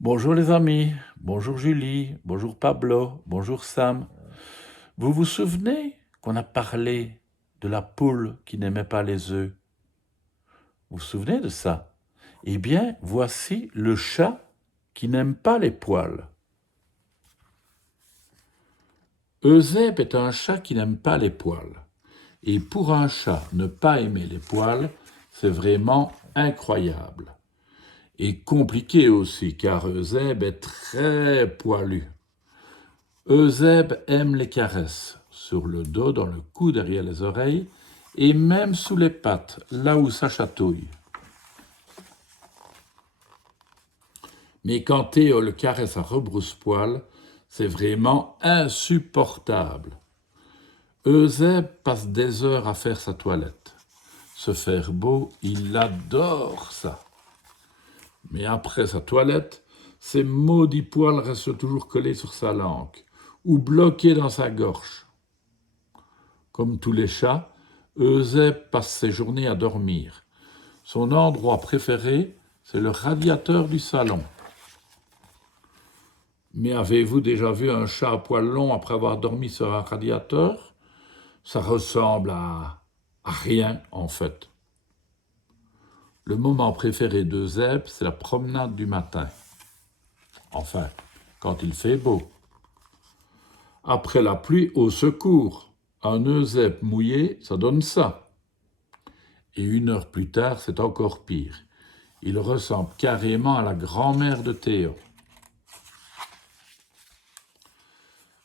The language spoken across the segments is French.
Bonjour les amis, bonjour Julie, bonjour Pablo, bonjour Sam. Vous vous souvenez qu'on a parlé de la poule qui n'aimait pas les œufs? Vous vous souvenez de ça? Eh bien, voici le chat qui n'aime pas les poils. Eusèbe est un chat qui n'aime pas les poils. Et pour un chat, ne pas aimer les poils, c'est vraiment incroyable. Et compliqué aussi, car Eusèbe est très poilu. Eusèbe aime les caresses, sur le dos, dans le cou, derrière les oreilles, et même sous les pattes, là où ça chatouille. Mais quand Théo le caresse à rebrousse-poil, c'est vraiment insupportable. Eusèbe passe des heures à faire sa toilette. Se faire beau, il adore ça. Mais après sa toilette, ces maudits poils restent toujours collés sur sa langue ou bloqués dans sa gorge. Comme tous les chats, Eusèbe passe ses journées à dormir. Son endroit préféré, c'est le radiateur du salon. Mais avez-vous déjà vu un chat à poils longs après avoir dormi sur un radiateur? Ça ressemble à rien en fait. Le moment préféré d'Eusèbe, c'est la promenade du matin. Enfin, quand il fait beau. Après la pluie, au secours. Un Eusèbe mouillé, ça donne ça. Et 1 heure plus tard, c'est encore pire. Il ressemble carrément à la grand-mère de Théo.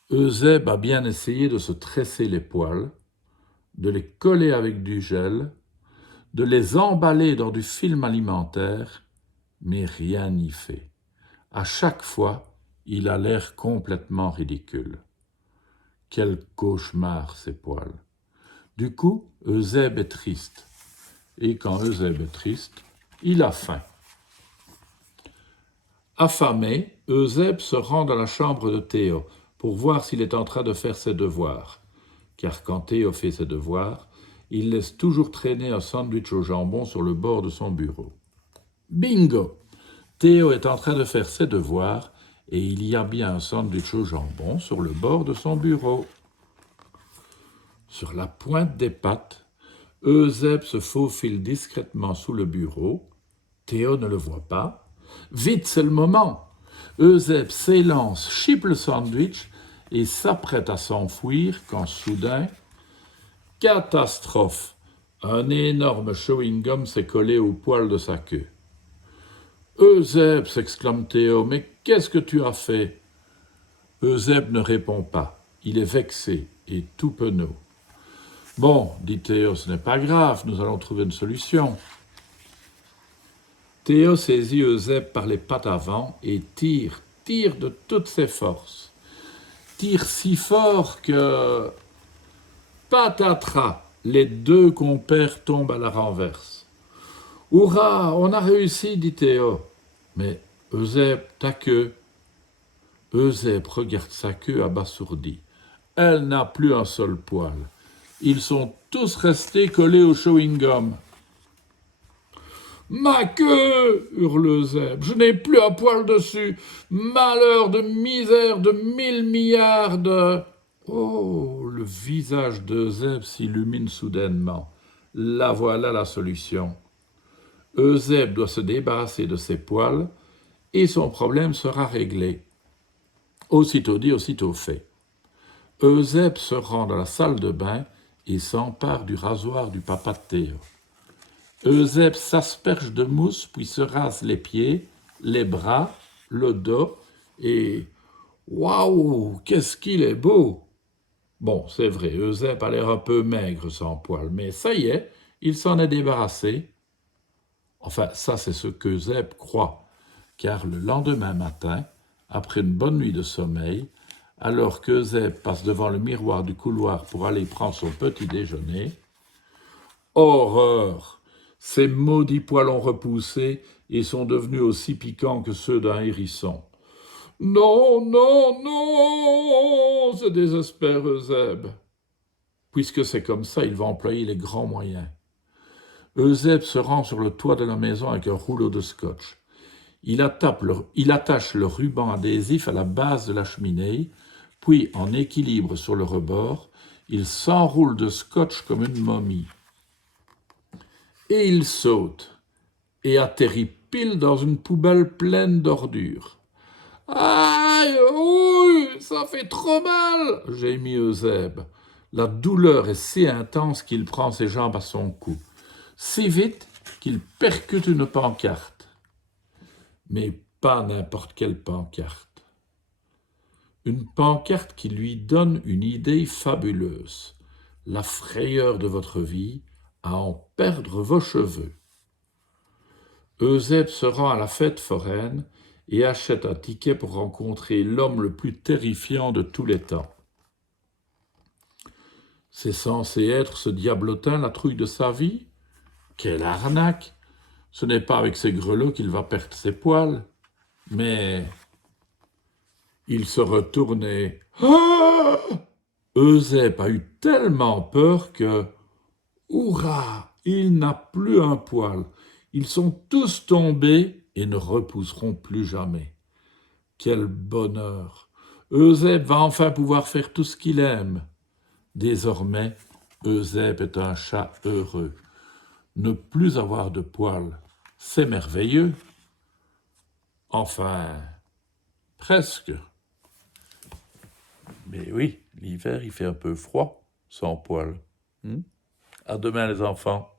Eusèbe a bien essayé de se tresser les poils, de les coller avec du gel, de les emballer dans du film alimentaire, mais rien n'y fait. À chaque fois, il a l'air complètement ridicule. Quel cauchemar, ces poils. Du coup, Eusèbe est triste. Et quand Eusèbe est triste, il a faim. Affamé, Eusèbe se rend dans la chambre de Théo pour voir s'il est en train de faire ses devoirs. Car quand Théo fait ses devoirs, il laisse toujours traîner un sandwich au jambon sur le bord de son bureau. Bingo! Théo est en train de faire ses devoirs et il y a bien un sandwich au jambon sur le bord de son bureau. Sur la pointe des pattes, Eusèbe se faufile discrètement sous le bureau. Théo ne le voit pas. Vite, c'est le moment! Eusèbe s'élance, chipe le sandwich et s'apprête à s'enfuir quand soudain, catastrophe! Un énorme chewing-gum s'est collé au poil de sa queue. Eusèbe, s'exclame Théo, mais qu'est-ce que tu as fait? Eusèbe ne répond pas. Il est vexé et tout penaud. Bon, dit Théo, ce n'est pas grave, nous allons trouver une solution. Théo saisit Eusèbe par les pattes avant et tire de toutes ses forces. Tire si fort que, patatras, les 2 compères tombent à la renverse. Hurrah, on a réussi, dit Théo. Mais Eusèbe, ta queue. Eusèbe regarde sa queue abasourdi. Elle n'a plus un seul poil. Ils sont tous restés collés au chewing-gum. Ma queue, hurle Eusèbe, je n'ai plus un poil dessus. Malheur de misère de 1000 milliards de... Oh, le visage d'Eusèbe s'illumine soudainement. Là voilà la solution. Eusèbe doit se débarrasser de ses poils et son problème sera réglé. Aussitôt dit, aussitôt fait. Eusèbe se rend dans la salle de bain et s'empare du rasoir du papa de Théo. Eusèbe s'asperge de mousse puis se rase les pieds, les bras, le dos et... Waouh, qu'est-ce qu'il est beau! Bon, c'est vrai, Eusèbe a l'air un peu maigre sans poil, mais ça y est, il s'en est débarrassé. Enfin, ça c'est ce qu'Eusèbe croit, car le lendemain matin, après une bonne nuit de sommeil, alors qu'Eusèbe passe devant le miroir du couloir pour aller prendre son petit déjeuner, horreur! Ces maudits poils ont repoussé et sont devenus aussi piquants que ceux d'un hérisson. Non, non, non, se désespère Eusèbe. Puisque c'est comme ça, il va employer les grands moyens. Eusèbe se rend sur le toit de la maison avec un rouleau de scotch. Il attache le ruban adhésif à la base de la cheminée, puis en équilibre sur le rebord, il s'enroule de scotch comme une momie. Et il saute et atterrit pile dans une poubelle pleine d'ordures. « Aïe, ouh, ça fait trop mal !» gémit Eusèbe. La douleur est si intense qu'il prend ses jambes à son cou, si vite qu'il percute une pancarte. Mais pas n'importe quelle pancarte. Une pancarte qui lui donne une idée fabuleuse. La frayeur de votre vie à en perdre vos cheveux. Eusèbe se rend à la fête foraine et achète un ticket pour rencontrer l'homme le plus terrifiant de tous les temps. C'est censé être ce diablotin la trouille de sa vie? Quelle arnaque! Ce n'est pas avec ses grelots qu'il va perdre ses poils. Mais il se retourne et... Ah! Eusèbe a eu tellement peur que... Hurrah! Il n'a plus un poil. Ils sont tous tombés et ne repousseront plus jamais. Quel bonheur! Eusèbe va enfin pouvoir faire tout ce qu'il aime. Désormais, Eusèbe est un chat heureux. Ne plus avoir de poils, c'est merveilleux. Enfin, presque. Mais oui, l'hiver, il fait un peu froid, sans poils. À demain, les enfants.